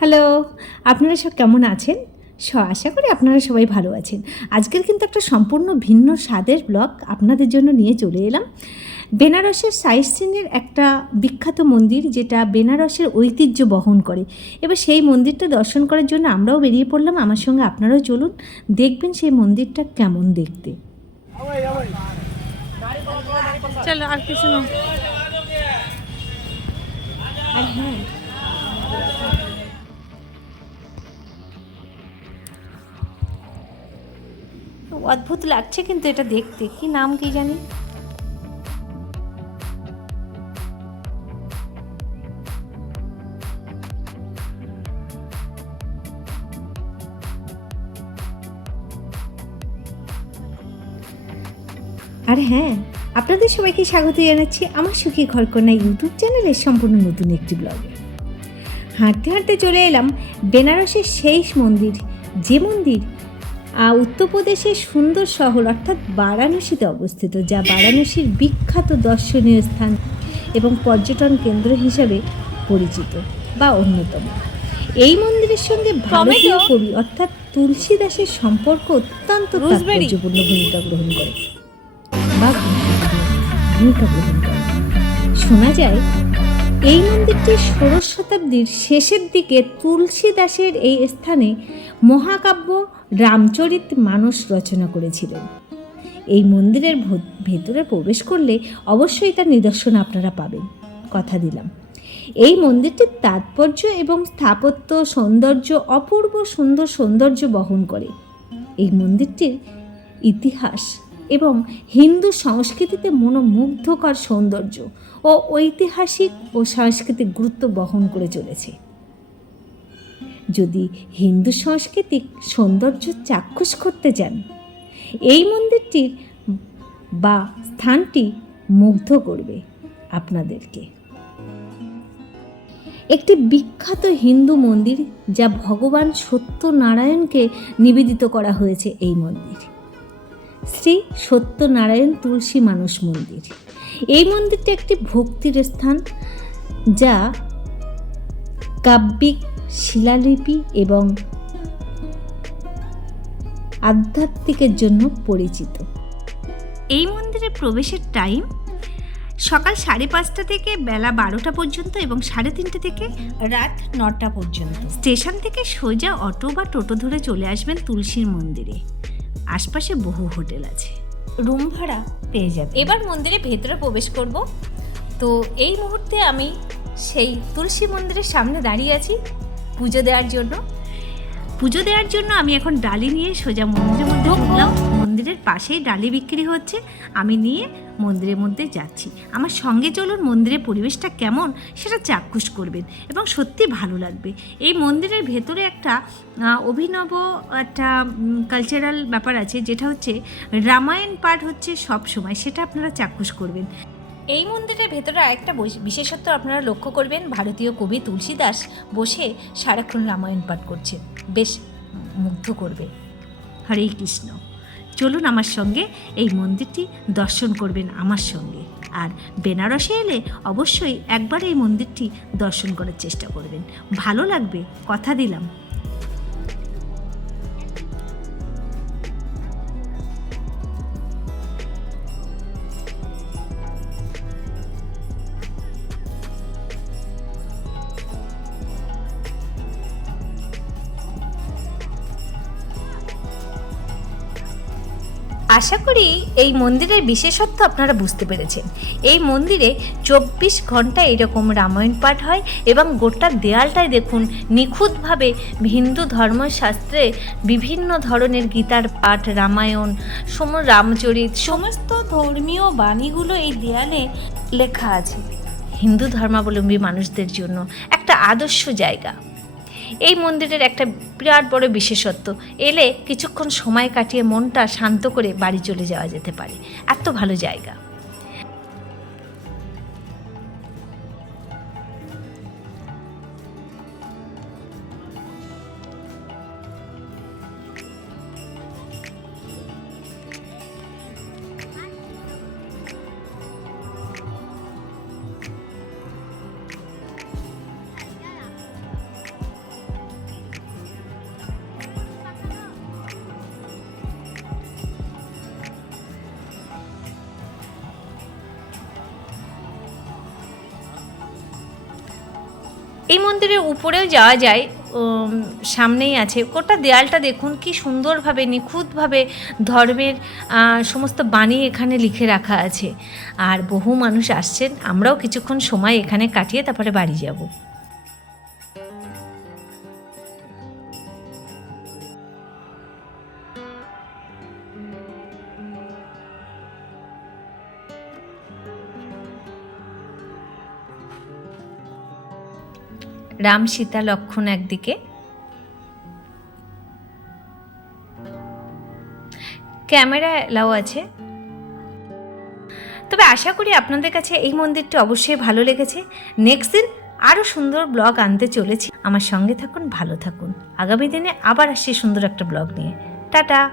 Hello, আপনারা সব কেমন আছেন? স, আশা করি আপনারা সবাই ভালো আছেন। আজকের কিন্তু একটা সম্পূর্ণ ভিন্ন স্বাদের ব্লগ আপনাদের জন্য নিয়ে চলে এলাম। বেনারসের সাইট সিনের একটা বিখ্যাত মন্দির যেটা বেনারসের ঐতিহ্য বহন করে। এবার সেই মন্দিরটা দর্শন করার জন্য আমরাও বেরিয়ে পড়লাম। আমার সঙ্গে আপনারাও চলুন, দেখবেন সেই মন্দিরটা কেমন দেখতে। চলো, আর কিছু অদ্ভুত লাগছে কিন্তু এটা দেখতে। কি নাম কি জানি? আর হ্যাঁ আপনাদের সবাইকে স্বাগত জানাচ্ছি আমার সুখী ঘরকন্যা ইউটিউব চ্যানেলের সম্পূর্ণ নতুন একটি ব্লগে। হাঁটতে হাঁটতে চলে এলাম বেনারসের শেষ মন্দির, যে মন্দির উত্তরপ্রদেশের সুন্দর শহর অর্থাৎ বারাণসীতে অবস্থিত যা বারাণসীর বিখ্যাত দর্শনীয় স্থান এবং পর্যটন কেন্দ্র হিসাবে পরিচিত বা অন্যতম। এই মন্দিরের সঙ্গে ভারতীয় কবি অর্থাৎ তুলসী দাসের সম্পর্ক অত্যন্ত তাৎপর্যপূর্ণ ভূমিকা গ্রহণ করে। বা ভূমিকা গ্রহণ করে। শোনা যায় এই মন্দিরটি ষোড়শ শতাব্দীর শেষের দিকে তুলসী দাসের এই স্থানে মহাকাব্য রামচরিত মানস রচনা করেছিলেন এই মন্দিরের ভেতরে প্রবেশ করলে অবশ্যই তার নিদর্শন আপনারা পাবেন, কথা দিলাম। এই মন্দিরটির তাৎপর্য এবং স্থাপত্য, সৌন্দর্য, অপূর্ব সুন্দর সৌন্দর্য বহন করে। এই মন্দিরটির ইতিহাস এবং হিন্দু সংস্কৃতিতে মনোমুগ্ধকর সৌন্দর্য ও ঐতিহাসিক ও সাংস্কৃতিক গুরুত্ব বহন করে চলেছে। যদি হিন্দু সাংস্কৃতিক সৌন্দর্য চাক্ষুষ করতে চান এই মন্দিরটির বা স্থানটি মুগ্ধ করবে আপনাদেরকে। একটি বিখ্যাত হিন্দু মন্দির যা ভগবান সত্যনারায়ণকে নিবেদিত করা হয়েছে এই মন্দির। শ্রী সত্যনারায়ণ তুলসী মানুষ মন্দির। এই মন্দিরটি একটি ভক্তির স্থান যা কাব্যিক শিলালিপি এবং আধ্যাত্মিকের জন্য পরিচিত। এই মন্দিরে প্রবেশের টাইম সকাল সাড়ে পাঁচটা থেকে বেলা বারোটা পর্যন্ত এবং সাড়ে তিনটে থেকে রাত নটা পর্যন্ত। স্টেশন থেকে সোজা অটো বা টোটো ধরে চলে আসবেন তুলসীর মন্দিরে। আশপাশে বহু হোটেল আছে। রুম ভাড়া পেয়ে যাবে এবার মন্দিরে ভেতরে প্রবেশ করব। তো এই মুহূর্তে আমি সেই তুলসী মন্দিরের সামনে দাঁড়িয়ে আছি। পুজো দেওয়ার জন্য। পুজো দেওয়ার জন্য আমি এখন ডালি নিয়ে সোজা মন্দিরের মধ্যে ঢুকলাম। মন্দিরের পাশেই ডালি বিক্রি হচ্ছে। আমি নিয়ে মন্দিরের মধ্যে যাচ্ছি। আমার সঙ্গে চলুন মন্দিরের পরিবেশটা কেমন সেটা চাক্ষুষ করবেন এবং সত্যি ভালো লাগবে। এই মন্দিরের ভেতরে একটা অভিনব একটা কালচারাল ব্যাপার আছে যেটা হচ্ছে, রামায়ণ পাঠ হচ্ছে সব সময় সেটা আপনারা চাক্ষুষ করবেন। এই মন্দিরের ভেতরে বৈশ- বিশেষত্ব আপনারা লক্ষ্য করবেন, ভারতীয় কবি তুলসীদাস বসে সারাক্ষণ রামায়ণ পাঠ করছেন। বেশ মুগ্ধ করবে। হরে কৃষ্ণ। চলুন আমার সঙ্গে এই মন্দিরটি দর্শন করবেন আমার সঙ্গে। আর বেনারসে এলে অবশ্যই একবার এই মন্দিরটি দর্শন করার চেষ্টা করবেন। ভালো লাগবে, কথা দিলাম। আশা করি এই মন্দিরের বিশেষত্ব আপনারা বুঝতে পেরেছেন। এই মন্দিরে চব্বিশ ঘণ্টা এরকম রামায়ণ পাঠ হয় এবং গোটা দেয়ালটায় দেখুন নিখুঁতভাবে হিন্দু ধর্মশাস্ত্রে বিভিন্ন ধরনের গীতার পাঠ, রামায়ণ, সম রামচরিত, সমস্ত ধর্মীয় বাণীগুলো এই দেয়ালে লেখা আছে। হিন্দু ধর্মাবলম্বী মানুষদের জন্য একটা আদর্শ জায়গা। এই মন্দিরের একটা বিরাট বড় বিশেষত্ব, এলে কিছুক্ষণ সময় কাটিয়ে মনটা শান্ত করে বাড়ি চলে যাওয়া যেতে পারে। এত ভালো জায়গা। এই মন্দিরের উপরেও যাওয়া যায় সামনেই আছে। ওটা দেয়ালটা দেখুন, কি সুন্দরভাবে, নিখুঁতভাবে ধর্মের সমস্ত বাণী এখানে লিখে রাখা আছে। আর বহু মানুষ আসছেন, আমরাও কিছুক্ষণ সময় এখানে কাটিয়ে তারপরে বাড়ি যাব। রাম সীতা লক্ষণ একদিকে। ক্যামেরা এলাও আছে। তবে আশা করি আপনাদের কাছে এই মন্দিরটি অবশ্যই ভালো লেগেছে। নেক্সট দিন আরও সুন্দর ব্লগ আনতে চলেছি। আমার সঙ্গে থাকুন, ভালো থাকুন। আগামী দিনে আবার আসছি সুন্দর একটা ব্লগ নিয়ে। টাটা!